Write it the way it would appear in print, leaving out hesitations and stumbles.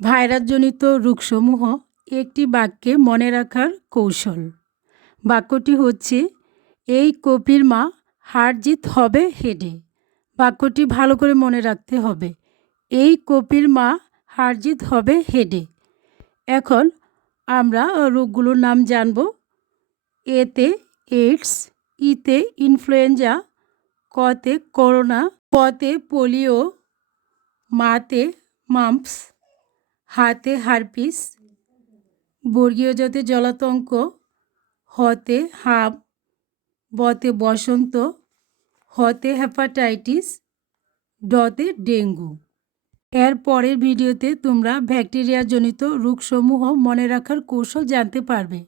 ভাইরাসজনিত রোগসমূহ একটি বাক্যে মনে রাখার কৌশল। বাক্যটি হচ্ছে, এই কপির মা হার জিত হবে হেডে। বাক্যটি ভালো করে মনে রাখতে হবে। এই কপির মা হার জিত হবে হেডে। এখন আমরা রোগগুলোর নাম জানব। এতে এইডস, ইতে ইনফ্লুয়েঞ্জা, কতে করোনা, পতে পোলিও, মাতে মাম্পস, হাতে হারপিস, বর্গীয় জতে জলাতঙ্ক, হতে হাম, বতে বসন্ত, হতে হেপাটাইটিস, ডতে ডেঙ্গু। এর পরের ভিডিওতে তোমরা ব্যাকটেরিয়াজনিত রোগসমূহ মনে রাখার কৌশল জানতে পারবে।